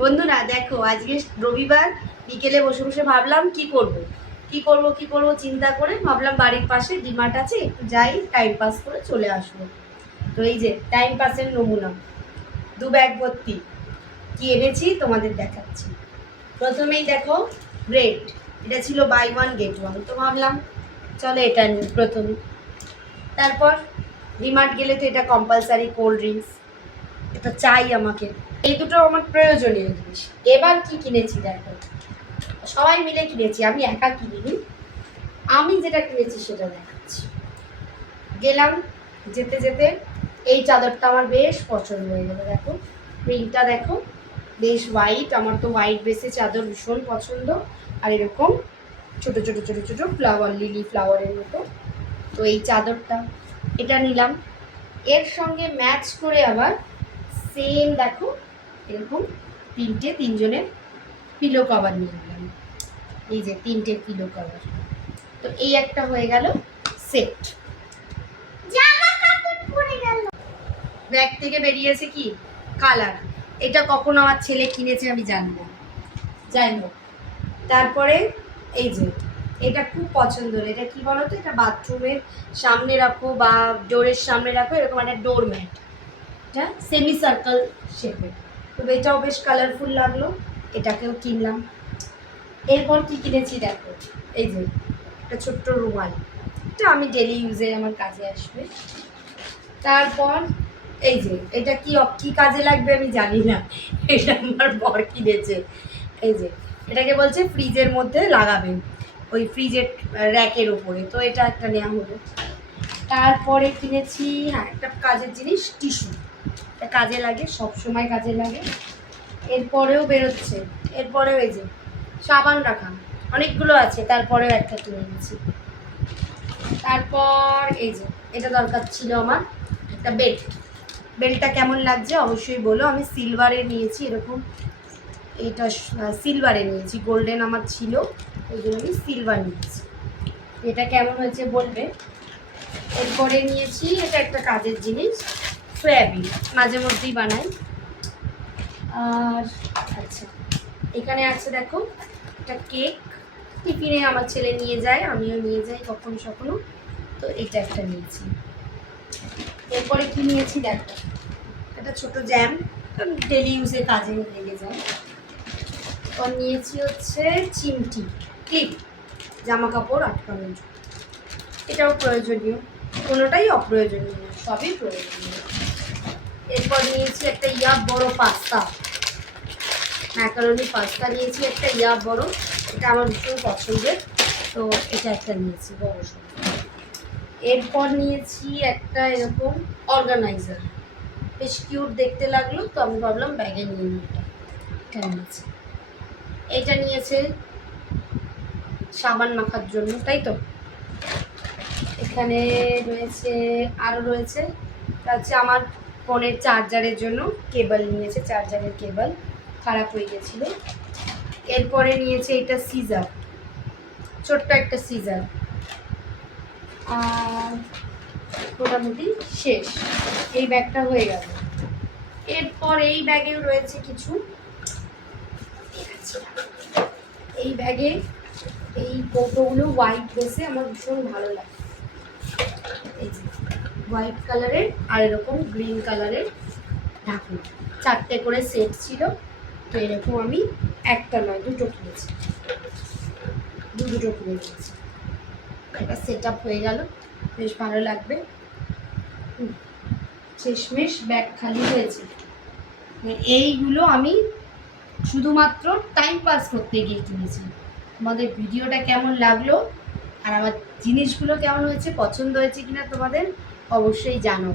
বন্ধুরা দেখো, আজকে রবিবার বিকেলে বসে বসে ভাবলাম কি করব চিন্তা করে ভাবলাম বাড়ির পাশে ডিমার্ট আছে, একটু যাই টাইম পাস করে চলে আসবো। তো এই যে টাইম পাসের নমুনা 2 ব্যাগ ভর্তি কি এনেছি তোমাদের দেখাচ্ছি। প্রথমেই দেখো ব্রেড, এটা ছিল বাই 1 গেট 1, তো ভাবলাম চলো এটা নিই প্রথমে। তারপর ডিমার্ট গেলে তো এটা কম্পালসারি, কোল্ড ড্রিঙ্কস এটা চাই আমাকে, এই দুটো আমার প্রয়োজনীয় জিনিস। এবার কি কিনেছি দেখো, সবাই মিলে কিনেছি, আমি একা কিনিনি। আমি যেটা কিনেছি সেটা দেখাচ্ছি। গেলাম, যেতে যেতে এই চাদরটা আমার বেশ পছন্দ হয়ে গেল। দেখো প্রিন্টটা দেখো, বেশ হোয়াইট, আমার তো হোয়াইট বেসে চাদর ভীষণ পছন্দ। আর এরকম ছোট ছোট ছোট ছোট ফ্লাওয়ার, লিলি ফ্লাওয়ারের মতো। তো এই চাদরটা এটা নিলাম। এর সঙ্গে ম্যাচ করে আবার সেম দেখো এরকম তিনজনের পিলো কভার নিয়ে নিলাম। এই যে 3টে পিলো কভার, তো এই একটা হয়ে গেল সেট। ব্যাগ থেকে বেরিয়েছে কি কালার, এটা কখন আমার ছেলে কিনেছে আমি জানি না, যাই হোক। তারপরে এই যে এটা খুব পছন্দের, এটা কি বলতো, এটা বাথরুমের সামনে রাখো বা ডোরের সামনে রাখো, এরকম একটা ডোর ম্যাট, এটা সেমি সার্কেল শেপের। তো এটাও বেশ কালারফুল লাগলো, এটাকেও কিনলাম। এরপর কি কিনেছি দেখো, এই যে একটা ছোট্ট রুমাল, এটা আমি ডেলি ইউজে আমার কাজে আসবে। তারপর এই যে এটা কি কাজে লাগবে আমি জানি না, এটা আমার বর কিনেছে। এই যে এটাকে বলছে ফ্রিজের মধ্যে লাগাবেন, ওই ফ্রিজের র্যাকের ওপরে, তো এটা একটা নেওয়া হলো। তারপরে কিনেছি একটা কাজের জিনিস, টিস্যু, এটা কাজে লাগে, সব সময় কাজে লাগে। এরপরেও বেরোচ্ছে, এরপরেও এই যে সাবান রাখা অনেকগুলো আছে, তারপরেও একটা কিনে নিয়েছি। তারপর এই যে এটা দরকার ছিল আমার একটা বেল্টটা কেমন লাগছে অবশ্যই বলো। আমি সিলভারে নিয়েছি, এরকম এটা সিলভারে নিয়েছি, গোল্ডেন আমার ছিল ওই জন্য আমি সিলভার নিয়েছি। এটা কেমন হয়েছে বলবে। এরপরে নিয়েছি এটা একটা কাজের জিনিস, সয়াবিন, মাঝে মধ্যেই বানাই। আর আচ্ছা এখানে আছে দেখো একটা কেক, টিফিনে আমার ছেলে নিয়ে যায়, আমিও নিয়ে যাই কখনো কখনো, তো এটা একটা নিয়েছি। এরপরে কি নিয়েছি দেখো, একটা ছোট জ্যাম, ডেলি ইউজে কাজে লেগে যায়। আর নিয়েছি হচ্ছে চিমটি ক্লিপ, জামা কাপড় আটকানোর জন্য, এটাও প্রয়োজনীয়, কোনোটাই অপ্রয়োজনীয় না, সবই প্রয়োজনীয়। এরপর নিয়েছি একটা বড় পাস্তা, ম্যাকারনি পাস্তা নিয়েছি একটা বড়, এটা আমার ভীষণ পছন্দের, তো এটা একটা নিয়েছি বড় সড়ো। এরপর নিয়েছি একটা এরকম অর্গানাইজার, বেশ কিউট দেখতে লাগলো, তো আমি ভাবলাম ব্যাগে নিয়ে নিই, এটা নিয়েছি। এটা নিয়েছে সাবান মাখার জন্য, তাই তো। এখানে রয়েছে আরও রয়েছে হচ্ছে আমার ফোনের চার্জারের জন্য কেবল নিয়েছে, চার্জারের কেবল খারাপ হয়ে গেছিল। এরপরে নিয়েছে এটা সিজার, ছোট্ট একটা সিজার। আর মোটামুটি শেষ, এই ব্যাগটা হয়ে গেল। এরপর এই ব্যাগেও রয়েছে কিছু, এই ব্যাগে এই কৌটোগুলো হোয়াইট বেসে আমার ভীষণ ভালো লাগে, এই যে হোয়াইট কালারের আর এরকম গ্রিন কালারের ঢাকনা, 4টে করে সেট ছিল, তো এরকম আমি একটা নয় দুটো কিনেছি, দুটো কিনে নিয়েছি। একটা সেট আপ হয়ে গেল, বেশ ভালো লাগবে। শেষমেশ ব্যাগ খালি হয়েছে। এইগুলো আমি শুধুমাত্র টাইম পাস করতে গিয়ে কিনেছি। তোমাদের ভিডিওটা কেমন লাগলো আর আমার জিনিসগুলো কেমন হয়েছে, পছন্দ হয়েছে কিনা তোমাদের অবশ্যই জানো।